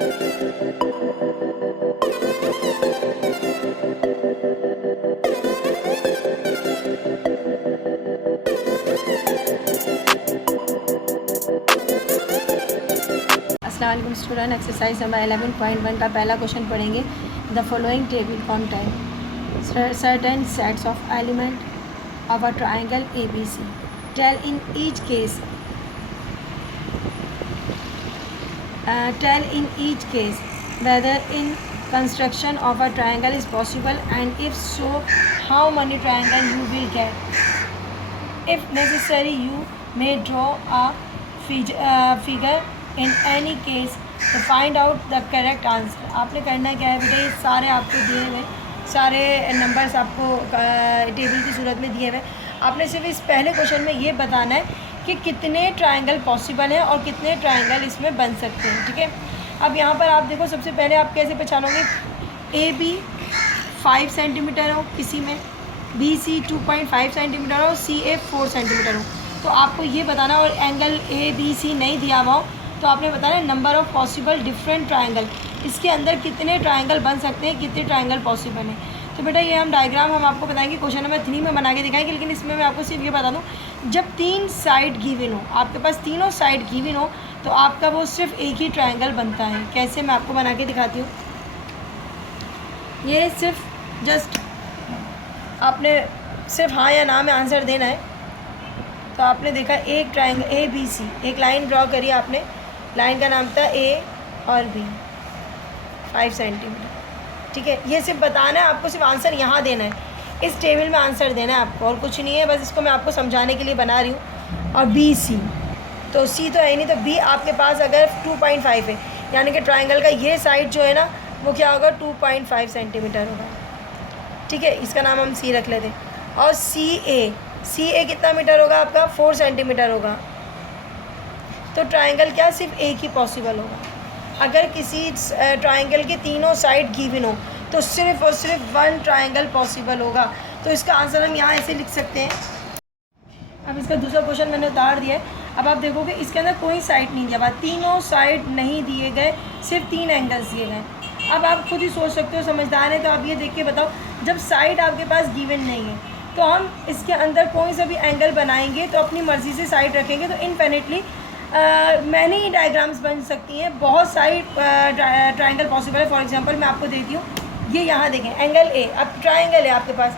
अस्सलाम वालेकुम student, exercise number 11.1 का पहला क्वेश्चन पढ़ेंगे। The following table content certain sets of element of a triangle ABC. Tell in each case whether in construction of a triangle is possible, and if so, how many triangles you will get. If necessary, you may draw a figure in any case to find out the correct answer. आपने करना क्या है बेटा, ये सारे आपको दिए हुए सारे नंबर्स आपको टेबल की सूरत में दिए हुए। आपने सिर्फ इस पहले क्वेश्चन में ये बताना है कि कितने ट्रायंगल पॉसिबल हैं और कितने ट्रायंगल इसमें बन सकते हैं। ठीक है, अब यहाँ पर आप देखो, सबसे पहले आप कैसे पहचानोगे, AB 5 सेंटीमीटर हो किसी में, BC 2.5 सेंटीमीटर हो, CA 4 सेंटीमीटर हो, तो आपको ये बताना। और एंगल ABC नहीं दिया हुआ हो तो आपने बताना number of possible different triangle, इसके अंदर कितने ट्रायंगल बन सकते हैं, कितने ट्रायंगल पॉसिबल हैं। तो बेटा ये हम डायग्राम हम आपको बताएंगे क्वेश्चन नंबर 3 में बना के दिखाएंगे, लेकिन इसमें मैं आपको सिर्फ ये बता दूं, जब 3 साइड गिवन हो, आपके पास तीनों साइड गिवन हो, तो आपका वो सिर्फ एक ही ट्रायंगल बनता है। कैसे, मैं आपको बना के दिखाती हूँ। ये सिर्फ जस्ट आपने सिर्फ हाँ या ना में आंसर देना है। तो आपने देखा एक ट्रायंगल ABC, एक लाइन ड्रॉ करी आपने, लाइन का नाम था A और B 5 सेंटीमीटर। ठीक है, ये सिर्फ बताना है आपको, सिर्फ आंसर यहाँ देना है, इस टेबल में आंसर देना है आपको, और कुछ नहीं है, बस इसको मैं आपको समझाने के लिए बना रही हूँ। और BC, तो C तो है नहीं, तो B आपके पास अगर 2.5 है, यानी कि ट्रायंगल का ये साइड जो है ना वो क्या होगा, 2.5 सेंटीमीटर होगा। ठीक है, इसका नाम हम C रख लेते हैं। और CA कितना मीटर होगा आपका, 4 सेंटीमीटर होगा। तो ट्रायंगल क्या, सिर्फ एक ही पॉसिबल होगा। अगर किसी ट्रायंगल के तीनों साइड गिवन हो तो सिर्फ और सिर्फ 1 ट्रायंगल पॉसिबल होगा। तो इसका आंसर हम यहाँ ऐसे लिख सकते हैं। अब इसका दूसरा क्वेश्चन मैंने उतार दिया है। अब आप देखोगे इसके अंदर कोई साइड नहीं दिया हुआ, तीनों साइड नहीं दिए गए, सिर्फ 3 एंगल्स दिए गए। अब आप खुद ही सोच सकते हो, समझदार है तो आप ये देख के बताओ, जब साइड आपके पास गिवन नहीं है तो हम इसके अंदर कोई सा भी एंगल बनाएंगे तो अपनी मर्ज़ी से साइड रखेंगे तो इनफिनिटली मैनी डायग्राम्स बन सकती हैं, बहुत सारी ट्रायंगल पॉसिबल है। फॉर एग्जांपल मैं आपको देती हूँ, ये यहाँ देखें एंगल A, अब ट्रायंगल है आपके पास,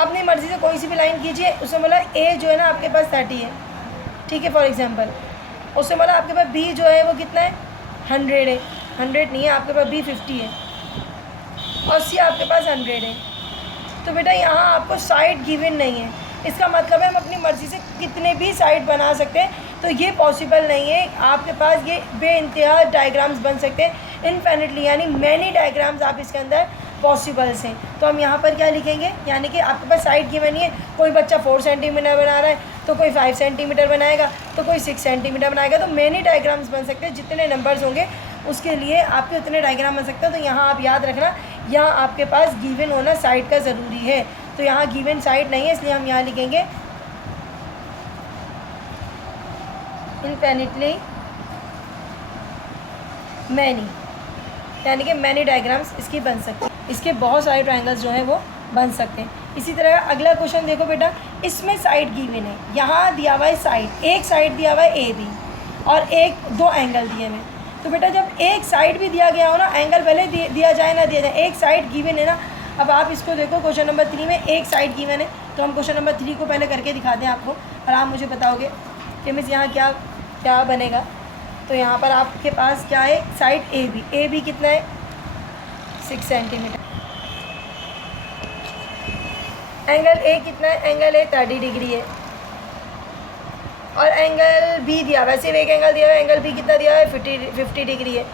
अपनी मर्ज़ी से कोई सी भी लाइन कीजिए। उसमें बोला A जो है ना आपके पास 30 है, ठीक है फॉर एग्जांपल। उसमें बोला आपके पास B जो है वो कितना है, 100 है, 100 नहीं है आपके पास, B 50 है, और C आपके पास 100 है। तो बेटा यहाँ आपको साइड गिवन नहीं है, इसका मतलब है हम अपनी मर्ज़ी से कितने भी साइड बना सकते हैं, तो ये पॉसिबल नहीं है। आपके पास ये बेइंतहा डायग्राम्स बन सकते हैं इनफिनिटली, यानी मैनी डायग्राम्स आप इसके अंदर पॉसिबल्स हैं। तो हम यहाँ पर क्या लिखेंगे, यानी कि आपके पास साइड गिवन नहीं है, कोई बच्चा 4 सेंटीमीटर बना रहा है तो कोई 5 सेंटीमीटर बनाएगा, तो कोई 6 सेंटीमीटर बनाएगा, तो मैनी डायग्राम्स बन सकते हैं। जितने नंबर्स होंगे उसके लिए आपके उतने डायग्राम बन सकते हैं। तो यहाँ आप याद रखना, यहाँ आपके पास गिवन होना साइड का ज़रूरी है, तो यहाँ गिवन साइड नहीं है, इसलिए हम यहाँ लिखेंगे इनफिनिटली मैनी, यानी कि मैनी डायग्राम्स इसकी बन सकते हैं, इसके बहुत सारे ट्रायंगल्स जो हैं वो बन सकते हैं। इसी तरह अगला क्वेश्चन देखो बेटा, इसमें साइड गिवन है, यहाँ दिया हुआ है साइड, एक साइड दिया हुआ है AB और 2 एंगल दिए हुए। तो बेटा जब एक साइड भी दिया गया हो ना, एंगल भले दिया जाए ना दिया जाए, एक साइड गिवन है ना। अब आप इसको देखो, क्वेश्चन नंबर 3 में एक साइड गिवन है, तो हम क्वेश्चन नंबर 3 को पहले करके दिखाते हैं आपको, और आप मुझे बताओगे कि मिस यहाँ क्या क्या बनेगा। तो यहाँ पर आपके पास क्या है, साइड AB कितना है, 6 सेंटीमीटर। एंगल A कितना है, एंगल A 30 डिग्री है, और एंगल B दिया हुआ है, सिर्फ एक एंगल दिया हुआ है, एंगल B कितना दिया हुआ है, 50 डिग्री है।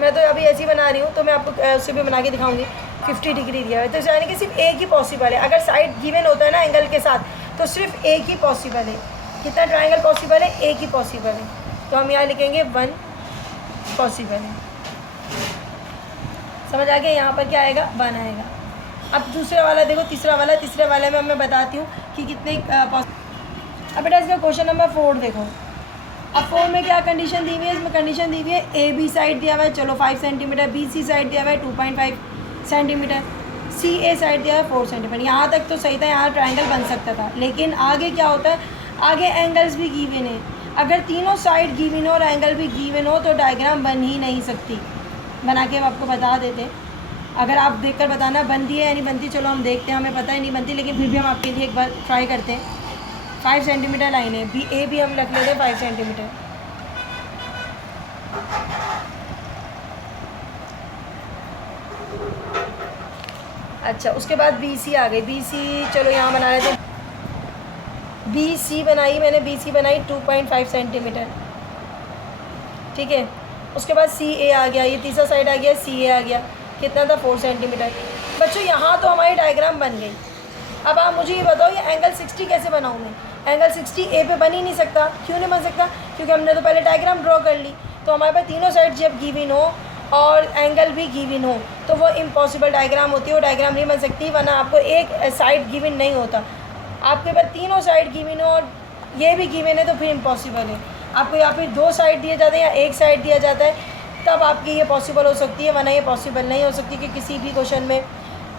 मैं तो अभी ऐसी बना रही हूँ, तो मैं आपको उससे भी बना के दिखाऊंगी, 50 डिग्री दिया हुआ है। तो यानी कि सिर्फ एक ही पॉसिबल है, अगर साइड गिवन होता है ना एंगल के साथ, तो सिर्फ एक ही पॉसिबल है। कितना ट्रायंगल पॉसिबल है, एक ही पॉसिबल है, तो हम यहाँ लिखेंगे 1 पॉसिबल है। समझ आ गया, यहाँ पर क्या आएगा, 1 आएगा। अब दूसरा वाला देखो, तीसरे वाले में मैं बताती हूँ कि कितने अब बेटा इसका क्वेश्चन नंबर 4 देखो, अब 4 में क्या कंडीशन दी हुई है, इसमें कंडीशन दी हुई है ए बी साइड दिया हुआ है, चलो 5 सेंटीमीटर, बी सी साइड दिया हुआ है 2.5 सेंटीमीटर, सी ए साइड दिया हुआ है 4 सेंटीमीटर। यहाँ तक तो सही था, यहाँ ट्रायंगल बन सकता था। लेकिन आगे क्या होता है, आगे एंगल्स भी गिवन है। अगर तीनों साइड गिवन हो और एंगल भी गिवन हो तो डायग्राम बन ही नहीं सकती। बना के हम आपको बता देते, अगर आप देखकर बताना बनती है या नहीं बनती। चलो हम देखते हैं, हमें पता है नहीं बनती, लेकिन फिर भी हम आपके लिए एक बार ट्राई करते हैं। 5 सेंटीमीटर लाइन है, बी ए भी हम रख लेते हैं 5 सेंटीमीटर। अच्छा, उसके बाद बी सी आ गई। बी सी चलो यहाँ बना लेते हैं। बी सी बनाई मैंने, बी सी बनाई 2.5 सेंटीमीटर, ठीक है। उसके बाद सी ए आ गया, ये तीसरा साइड आ गया, सी ए आ गया, कितना था 4 सेंटीमीटर। बच्चों यहाँ तो हमारी डायग्राम बन गई। अब आप मुझे ये बताओ, ये एंगल 60 कैसे बनाऊँ मैं? एंगल 60 ए पे बन ही नहीं सकता। क्यों नहीं बन सकता? क्योंकि हमने तो पहले डायग्राम ड्रॉ कर ली। तो हमारे पास तीनों साइड जब गिवन हो और एंगल भी गिवन हो तो वो इम्पॉसिबल डायग्राम होती है, वो डायग्राम नहीं बन सकती। वरना आपको एक साइड गिवन नहीं होता, आपके पास तीनों साइड गिवन हो और ये भी गिवन है तो फिर इम्पॉसिबल है। आपको या फिर 2 साइड दिए जाते हैं या एक साइड दिया जाता है, तब आपकी ये पॉसिबल हो सकती है, वरना ये पॉसिबल नहीं हो सकती। कि किसी भी क्वेश्चन में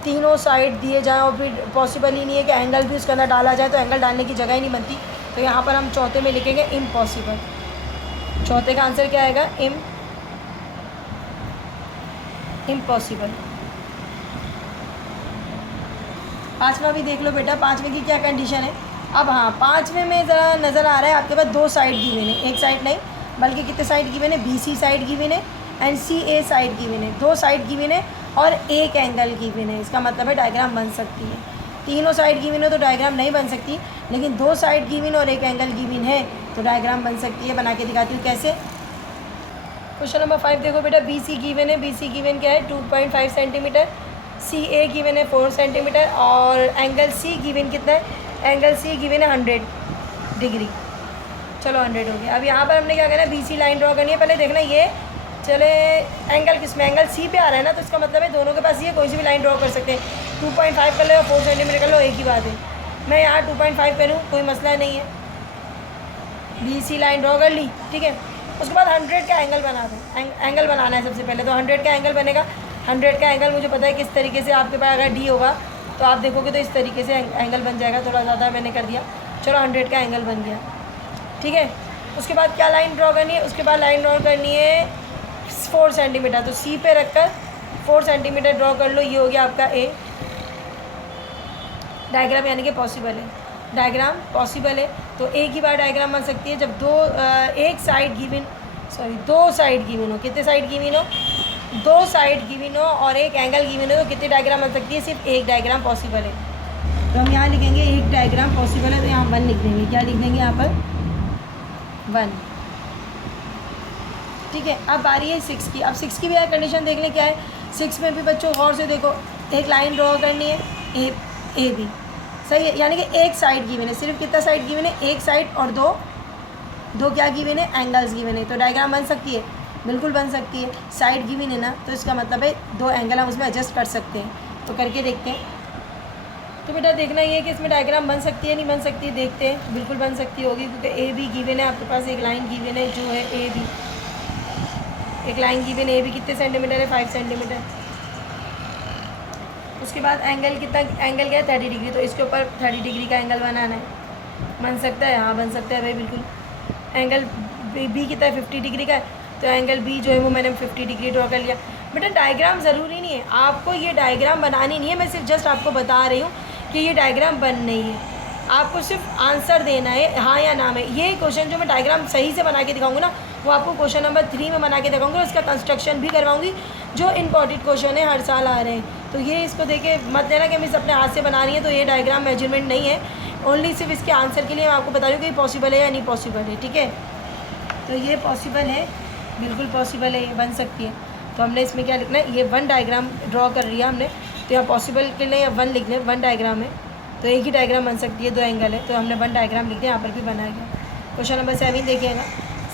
तीनों साइड दिए जाएँ और फिर पॉसिबल ही नहीं है कि एंगल भी उसके अंदर डाला जाए, तो एंगल डालने की जगह ही नहीं बनती। तो यहाँ पर हम चौथे में लिखेंगे इम्पॉसिबल। चौथे का आंसर क्या आएगा? इम्पॉसिबल। 5वां भी देख लो बेटा, 5वें की क्या कंडीशन है। अब हाँ, 5वें में ज़रा नज़र आ रहा है आपके पास 2 साइड गिवन है, एक साइड नहीं बल्कि कितने साइड गिवन है? बी सी साइड गिवन है and C A side given है। 2 साइड गिवन है और एक एंगल गिवन है। इसका मतलब है डायग्राम बन सकती है। तीनों साइड गिवन है तो डायग्राम नहीं बन सकती, लेकिन 2 साइड गिवन और एक एंगल गिवन है तो डायग्राम बन सकती है। बना के दिखाती हूँ कैसे। क्वेश्चन नंबर 5 देखो बेटा, बी सी गिवन है। बी सी गिवन क्या है? 2.5 सेंटीमीटर। सी ए गिवन है 4 सेंटीमीटर और एंगल सी गिवन कितना है? एंगल सी गिवन है 100 डिग्री। चलो 100 हो गया। अब यहाँ पर हमने क्या करना है? बी सी लाइन ड्रॉ करनी है। पहले देखना ये चले एंगल किस में, एंगल सी पे आ रहा है ना, तो इसका मतलब है दोनों के पास ये कोई सी भी लाइन ड्रॉ कर सकते हैं। 2.5 कर लो या 4 सेंटीमीटर कर लो, एक ही बात है। मैं यहाँ 2.5 करूँ, कोई मसला नहीं है। बी सी लाइन ड्रॉ कर ली, ठीक है। उसके बाद 100 का एंगल बना दो। एंगल बनाना है सबसे पहले, तो 100 का एंगल बनेगा। 100 का एंगल मुझे पता है किस तरीके से। आपके पास अगर डी होगा तो आप देखोगे तो इस तरीके से एंगल बन जाएगा। थोड़ा ज़्यादा मैंने कर दिया, चलो 100 का एंगल बन गया, ठीक है। उसके बाद क्या लाइन ड्रॉ करनी है? उसके बाद लाइन ड्रॉ करनी है 4 सेंटीमीटर। तो सी पे रखकर 4 सेंटीमीटर ड्रॉ कर लो। ये हो गया आपका ए। डायग्राम यानी कि पॉसिबल है, डायग्राम पॉसिबल है। तो एक ही बार डायग्राम बन सकती है जब एक side given, sorry 2 side given हो। कितने साइड गिवन हो? 2 साइड गिवन हो और एक एंगल गिवन हो, तो कितने डायग्राम बन सकती है? सिर्फ एक डायग्राम पॉसिबल है। तो हम यहाँ लिखेंगे एक डायग्राम पॉसिबल है, तो यहाँ 1 लिख देंगे। क्या लिख देंगे यहाँ पर? 1, ठीक है। अब बारी है 6 की। अब 6 की भी कंडीशन देख लें क्या है। 6 में भी बच्चों गौर से देखो, एक लाइन ड्रॉ करनी है ए बी, सही है। यानी कि एक साइड गिवन है। सिर्फ कितना साइड गिवन है? एक साइड और दो क्या गिवन है? एंगल्स गिवन है। तो डायग्राम बन सकती है, बिल्कुल बन सकती है। साइड गिवन है ना, तो इसका मतलब है 2 एंगल हम उसमें एडजस्ट कर सकते हैं। तो करके देखते हैं। तो बेटा देखना ये है कि इसमें डायग्राम बन सकती है नहीं बन सकती, देखते हैं। बिल्कुल बन सकती होगी, क्योंकि ए बी गिवन है आपके पास। एक लाइन गिवन है जो है ए बी, एक लाइन गिवन ए बी कितने सेंटीमीटर है? 5 सेंटीमीटर। उसके बाद एंगल कितना? एंगल क्या है? 30 डिग्री। तो इसके ऊपर 30 डिग्री का एंगल बनाना है। बन सकता है? हाँ बन सकता है भाई, बिल्कुल। एंगल बी कितना है? 50 डिग्री का है, तो एंगल बी जो है वो मैंने 50 डिग्री ड्रॉ कर लिया। बेटा डायग्राम ज़रूरी नहीं है, आपको ये डायग्राम बनानी नहीं है। मैं सिर्फ जस्ट आपको बता रही हूँ कि ये डायग्राम बन नहीं है। आपको सिर्फ आंसर देना है हाँ या ना में। ये क्वेश्चन जो मैं डायग्राम सही से बना के दिखाऊंगी ना, वो आपको क्वेश्चन नंबर 3 में बना के दिखाऊंगी और इसका कंस्ट्रक्शन भी करवाऊंगी, जो इम्पॉर्टेंट क्वेश्चन है, हर साल आ रहे हैं। तो ये इसको देखे मत लेना कि मिस अपने हाथ से बना रही है, तो ये डायग्राम मेजरमेंट नहीं है। ओनली सिर्फ इसके आंसर के लिए मैं आपको बता रही हूँ कि ये पॉसिबल है या नहीं पॉसिबल है, ठीक है। तो ये पॉसिबल है, बिल्कुल पॉसिबल है, ये बन सकती है। तो हमने इसमें क्या लिखना है? ये 1 डायग्राम ड्रॉ कर रही है हमने, तो यहाँ पॉसिबल के लिए 1 लिख लें। 1 डायग्राम है तो एक ही डायग्राम बन सकती है, 2 एंगल है, तो हमने 1 डायग्राम लिख दिया। यहाँ पर भी बना गया। क्वेश्चन नंबर 7 देखिएगा।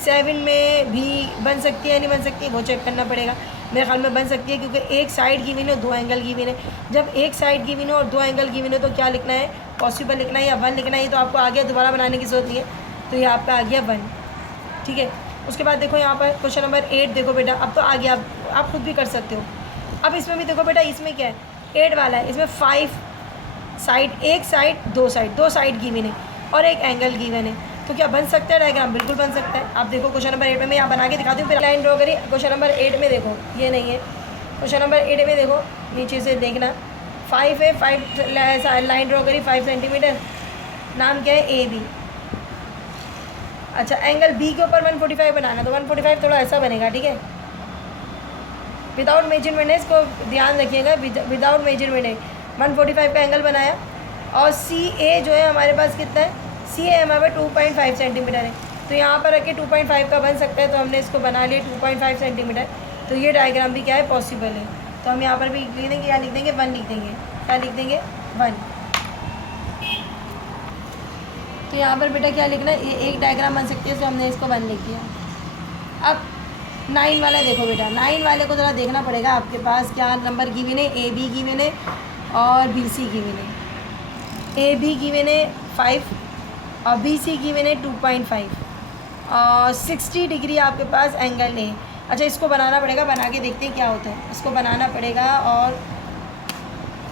7 में भी बन सकती है नहीं बन सकती, वो चेक करना पड़ेगा। मेरे ख्याल में बन सकती है, क्योंकि एक साइड गिवन है, 2 एंगल गिवन है। जब एक साइड गिवन है और 2 एंगल गिवन है, तो क्या लिखना है? पॉसिबल लिखना है या 1 लिखना है? ये तो आपको आ गया, दोबारा बनाने की ज़रूरत नहीं है। तो ये आपका आ गया 1, ठीक है। उसके बाद देखो यहाँ पर क्वेश्चन नंबर 8 देखो बेटा, अब तो आ गया, आप खुद भी कर सकते हो। अब इसमें भी देखो बेटा, इसमें क्या है, 8 वाला है, इसमें 5 साइड, एक साइड, दो साइड गिवन है और एक एंगल गिवन है। तो क्या बन सकता है डायग्राम? बिल्कुल बन सकता है। आप देखो क्वेश्चन नंबर 8 में मैं यहाँ बना के दिखाती हूँ, फिर लाइन ड्रॉ करी। क्वेश्चन नंबर 8 में देखो, ये नहीं है, क्वेश्चन नंबर 8 में देखो, नीचे से देखना, 5 है, 5 लाइन ड्रॉ करी 5 सेंटीमीटर, नाम क्या है, ए बी। अच्छा, एंगल बी के ऊपर 145 बनाना, तो 145 थोड़ा ऐसा बनेगा, ठीक है, विदाउट मेजरमेंट है, इसको ध्यान रखिएगा, विदाउट मेजरमेंट है। 145 का एंगल बनाया, और सी ए जो है हमारे पास कितना है, सी ए हमारे पास 2.5 सेंटीमीटर है, तो यहाँ पर रख के 2.5 का बन सकता है, तो हमने इसको बना लिया 2.5 सेंटीमीटर। तो ये डायग्राम भी क्या है, पॉसिबल है। तो हम यहाँ पर भी लिख देंगे, क्या लिख देंगे, 1 लिख देंगे, क्या लिख देंगे, 1। तो यहाँ पर बेटा क्या लिखना है, एक डायग्राम बन सकती है, तो हमने इसको 1 लिख दिया। अब 9 वाला देखो बेटा, 9 वाले को ज़रा देखना पड़ेगा, आपके पास क्या नंबर गिवन है, ए बी गिवन है और बी सी गिवन है। ए बी गिवन है 5 और बी सी गिवन है 2.5 और 60 डिग्री आपके पास एंगल है। अच्छा, इसको बनाना पड़ेगा, बना के देखते हैं क्या होता है। इसको बनाना पड़ेगा और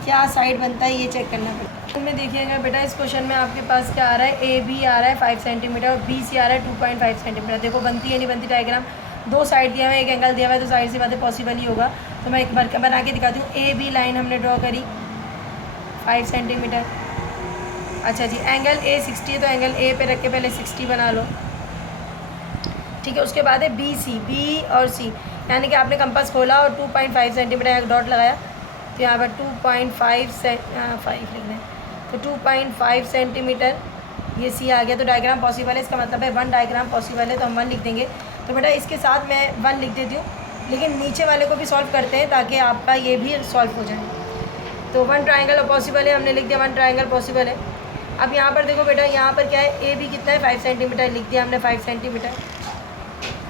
क्या साइड बनता है ये चेक करना पड़ेगा। में देखिएगा बेटा, इस क्वेश्चन में आपके पास क्या आ रहा है, ए बी आ रहा है 5 सेंटीमीटर और बी सी आ रहा है 2.5 सेंटीमीटर। देखो बनती है नहीं बनती डायग्राम, दो साइड दिया हुआ है, एक एंगल दिया हुआ है, तो साइड से बातें पॉसिबल ही होगा। तो मैं एक बार बना के दिखाती हूँ। ए बी लाइन हमने ड्रॉ करी 5 सेंटीमीटर। अच्छा जी, एंगल ए 60 है, तो एंगल ए पे रख के पहले 60 बना लो, ठीक है। उसके बाद है बी सी, बी और सी, यानी कि आपने कंपास खोला और 2.5 सेंटीमीटर एक डॉट लगाया, तो यहाँ पर 2.5 5 लिखना है, तो 2.5 सेंटीमीटर ये सी आ गया। तो डायग्राम पॉसिबल है, इसका मतलब है 1 डायग्राम पॉसिबल है, तो हम 1 लिख देंगे। तो बेटा इसके साथ मैं 1 लिख देती हूँ, लेकिन नीचे वाले को भी सॉल्व करते हैं ताकि आपका ये भी सॉल्व हो जाए। तो 1 ट्रायंगल पॉसिबल है, हमने लिख दिया 1 ट्रायंगल पॉसिबल है। अब यहाँ पर देखो बेटा, यहाँ पर क्या है, ए बी कितना है 5 सेंटीमीटर, लिख दिया हमने 5 सेंटीमीटर,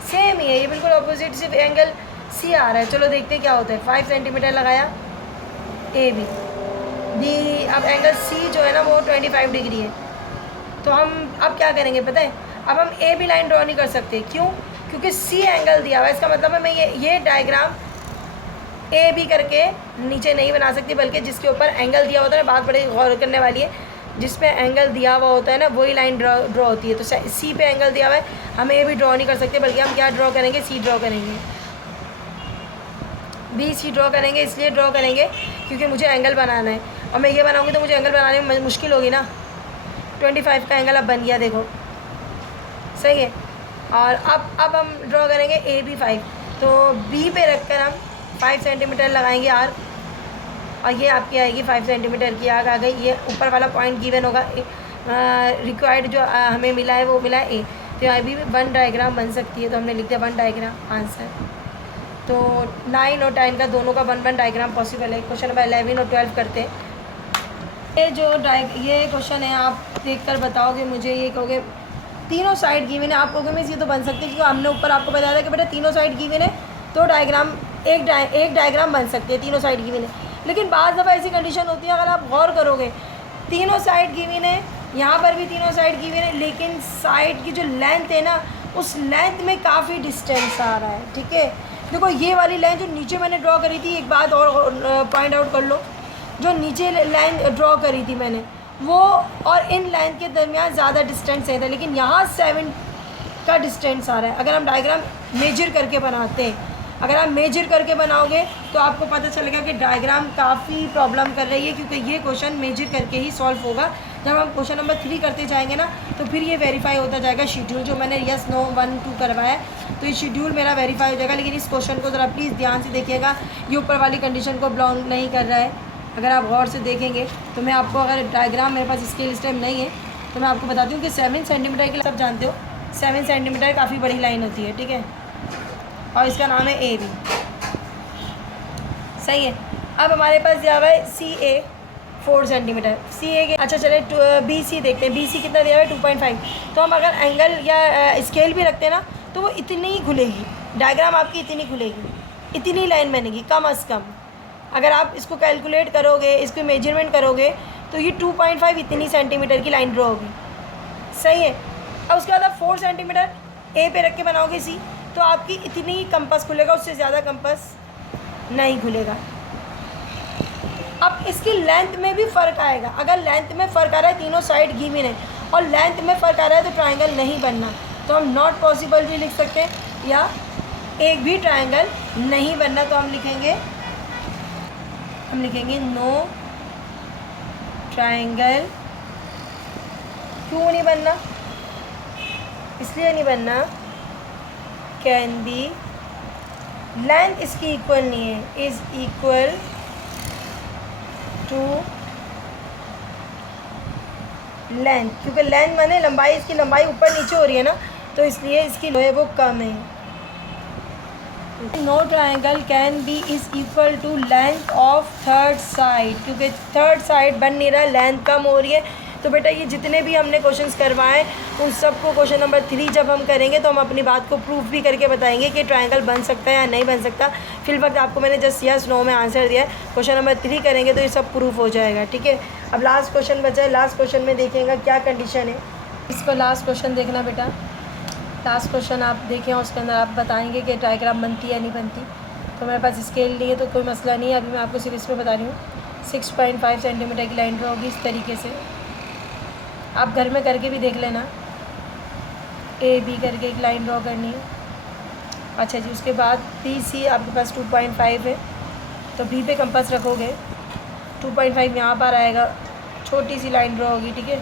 सेम ही है, ये बिल्कुल अपोजिट, सिर्फ एंगल सी आ रहा है। चलो देखते हैं क्या होता है। 5 सेंटीमीटर लगाया ए बी, बी, अब एंगल सी जो है ना वो 25 डिग्री है। तो हम अब क्या करेंगे पता है, अब हम ए बी लाइन ड्रॉ नहीं कर सकते, क्यों? क्योंकि सी एंगल दिया हुआ है, इसका मतलब है मैं ये डायग्राम ए बी करके नीचे नहीं बना सकती, बल्कि जिसके ऊपर एंगल दिया होता है ना, बात बड़ी गौर करने वाली है, जिस पे एंगल दिया हुआ होता है ना वही लाइन ड्रॉ होती है। तो सी पे एंगल दिया हुआ है, हम ए भी ड्रॉ नहीं कर सकते, बल्कि हम क्या ड्रॉ करेंगे, सी ड्रॉ करेंगे, बी सी ड्रॉ करेंगे। इसलिए ड्रॉ करेंगे क्योंकि मुझे एंगल बनाना है, और मैं ये बनाऊँगी तो मुझे एंगल बनाने में मुश्किल होगी ना। 25 का एंगल अब बन गया, देखो सही है। और अब हम ड्रॉ करेंगे ए बी 5, तो बी पे रख कर हम 5 सेंटीमीटर लगाएंगे आर्क, और ये आपकी आएगी 5 सेंटीमीटर की आर्क आ गई। ये ऊपर वाला पॉइंट गिवन होगा, रिक्वायर्ड जो हमें मिला है वो मिला है ए। तो यहाँ भी 1 डायग्राम बन सकती है, तो हमने लिख दिया 1 डायग्राम आंसर। तो 9 और 10 का दोनों का 1 डायग्राम पॉसिबल है। क्वेश्चन नंबर 11 और 12 करते हैं। ये जो ये क्वेश्चन है, आप देखकर बताओगे मुझे, ये कहोगे तीनों साइड गिवन है, आप कहोगे मिस ये तो बन सकती है, क्योंकि हमने ऊपर आपको बताया था कि बेटा तीनों साइड गिवन है, तो डायग्राम एक डायग्राम बन सकती है, तीनों साइड गिवन है। लेकिन बाज़ दफ़ा ऐसी कंडीशन होती है, अगर आप गौर करोगे, तीनों साइड गिवन है, यहाँ पर भी तीनों साइड गिवन है, लेकिन साइड की जो लेंथ है ना, उस लेंथ में काफ़ी डिस्टेंस आ रहा है, ठीक है। देखो ये वाली लाइन जो नीचे मैंने ड्रॉ करी थी, एक बात और पॉइंट आउट कर लो, जो नीचे लाइन ड्रॉ करी थी मैंने, वो और इन लाइन के दरमियान ज़्यादा डिस्टेंस है था, लेकिन यहाँ 7 का डिस्टेंस आ रहा है। अगर हम डायग्राम मेजर करके बनाते हैं, अगर आप मेजर करके बनाओगे तो आपको पता चलेगा कि डायग्राम काफ़ी प्रॉब्लम कर रही है, क्योंकि ये क्वेश्चन मेजर करके ही सॉल्व होगा। जब हम क्वेश्चन नंबर 3 करते जाएंगे ना, तो फिर ये वेरीफाई होता जाएगा शेड्यूल, जो मैंने यस नो 1 2 करवाया है, तो ये शेड्यूल मेरा वेरीफाई हो जाएगा। लेकिन इस क्वेश्चन को ज़रा प्लीज़ ध्यान से देखिएगा, ये ऊपर वाली कंडीशन को बिलोंग नहीं कर रहा है। अगर आप गौर से देखेंगे तो मैं आपको, अगर डायग्राम मेरे पास स्केल इस टाइम नहीं है, तो मैं आपको बताती हूँ कि 7 सेंटीमीटर के लिए, सब जानते हो 7 सेंटीमीटर काफ़ी बड़ी लाइन होती है, ठीक है, और इसका नाम है ए बी, सही है। अब हमारे पास दिया हुआ है सी ए 4 सेंटीमीटर, सी ए के, अच्छा चले बी सी देखते हैं। बी सी कितना दिया हुआ है 2.5, तो हम अगर एंगल या स्केल भी रखते हैं ना, तो वो इतनी ही खुलेगी, डायग्राम आपकी इतनी खुलेगी, इतनी लाइन बनेगी कम अज़ कम। अगर आप इसको कैलकुलेट करोगे, इसको मेजरमेंट करोगे, तो ये 2.5 इतनी सेंटीमीटर की लाइन ड्रॉ होगी, सही है। अब उसके बाद आप 4 सेंटीमीटर ए पे रख के बनाओगे सी, तो आपकी इतनी ही कंपास खुलेगा, उससे ज़्यादा कंपास नहीं खुलेगा। अब इसकी लेंथ में भी फ़र्क आएगा। अगर लेंथ में फ़र्क आ रहा है, तीनों साइड गिवन है और लेंथ में फ़र्क आ रहा है, तो ट्रायंगल नहीं बनना। तो हम नॉट पॉसिबल भी लिख सकते हैं या एक भी ट्रायंगल नहीं बनना। तो हम लिखेंगे नो ट्रायंगल। क्यों नहीं बनना? इसलिए नहीं बनना, कैन बी, लेंथ इसकी इक्वल नहीं है, इज़ इक्वल टू लेंथ, क्योंकि लेंथ माने लंबाई, इसकी लंबाई ऊपर नीचे हो रही है ना, तो इसलिए इसकी जो है वो कम है। No triangle can be is equal to length of third side, क्योंकि थर्ड साइड बन नहीं रहा, लेंथ कम हो रही है। तो बेटा ये जितने भी हमने क्वेश्चंस करवाए उन सबको क्वेश्चन नंबर 3 जब हम करेंगे तो हम अपनी बात को प्रूफ भी करके बताएंगे कि ट्रायंगल बन सकता है या नहीं बन सकता। फिल वक्त आपको मैंने जस्ट यस नो में आंसर दिया है। क्वेश्चन नंबर 3 करेंगे तो ये सब प्रूफ हो जाएगा, ठीक है। अब लास्ट क्वेश्चन बचा है, लास्ट क्वेश्चन में देखेंगे क्या कंडीशन है। इसको लास्ट क्वेश्चन देखना बेटा, लास्ट क्वेश्चन आप देखें, उसके अंदर आप बताएंगे कि डायग्राम बनती है या नहीं बनती। तो मेरे पास स्केल नहीं है तो कोई मसला नहीं है, अभी मैं आपको सिर्फ इसमें बता रही हूँ। 6.5 सेंटीमीटर की लाइन ड्रा होगी इस तरीके से, आप घर में करके भी देख लेना। ए बी करके एक लाइन ड्रॉ करनी है। अच्छा जी, उसके बाद बी सी आपके पास 2.5 है, तो बी पे कंपास रखोगे, 2.5 यहाँ पर आएगा, छोटी सी लाइन ड्रॉ होगी, ठीक है।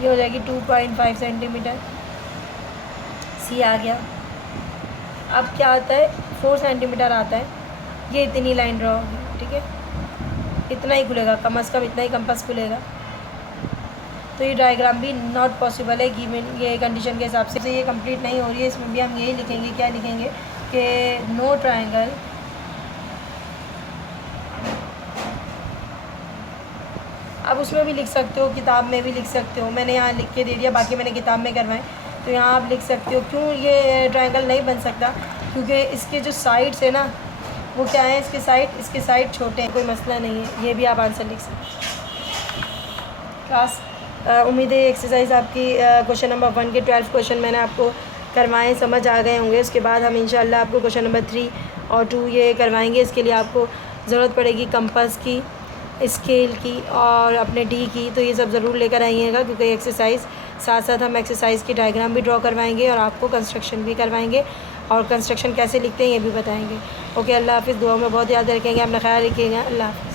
ये हो जाएगी 2.5 सेंटीमीटर। सी आ गया। अब क्या आता है, 4 सेंटीमीटर आता है, ये इतनी लाइन ड्रॉ होगी, ठीक है। इतना ही खुलेगा, कम अज़ कम इतना ही कंपास खुलेगा। तो ये डायग्राम भी नॉट पॉसिबल है गिवन ये कंडीशन के हिसाब से। ये कंप्लीट नहीं हो रही है, इसमें भी हम यही लिखेंगे, क्या लिखेंगे कि नो ट्रायंगल अब उसमें भी लिख सकते हो, किताब में भी लिख सकते हो। मैंने यहाँ लिख के दे दिया, बाकी मैंने किताब में करवाएं, तो यहाँ आप लिख सकते हो। क्यों ये ट्रायंगल नहीं बन सकता? क्योंकि इसके जो साइड्स है ना, वो क्या है, इसके साइड छोटे हैं, कोई मसला नहीं है। ये भी आप आंसर लिख सकते हो। क्लास उम्मीद है एक्सरसाइज आपकी क्वेश्चन नंबर 1 के 12 क्वेश्चन मैंने आपको करवाएं, समझ आ गए होंगे। उसके बाद हम इंशाल्लाह आपको क्वेश्चन नंबर 3 और 2 ये करवाएंगे। इसके लिए आपको ज़रूरत पड़ेगी कंपास की, स्केल की और अपने डी की, तो ये सब ज़रूर लेकर आइएगा, क्योंकि एक्सरसाइज साथ साथ हम एक्सरसाइज की डायग्राम भी ड्रॉ करवाएंगे और आपको कंस्ट्रक्शन भी करवाएंगे और कंस्ट्रक्शन कैसे लिखते हैं ये भी बताएंगे। ओके, अल्लाह हाफ़िज़। दुआ में बहुत याद रखेंगे, अपना ख्याल रखिएगा। अल्लाह हाफ़िज़।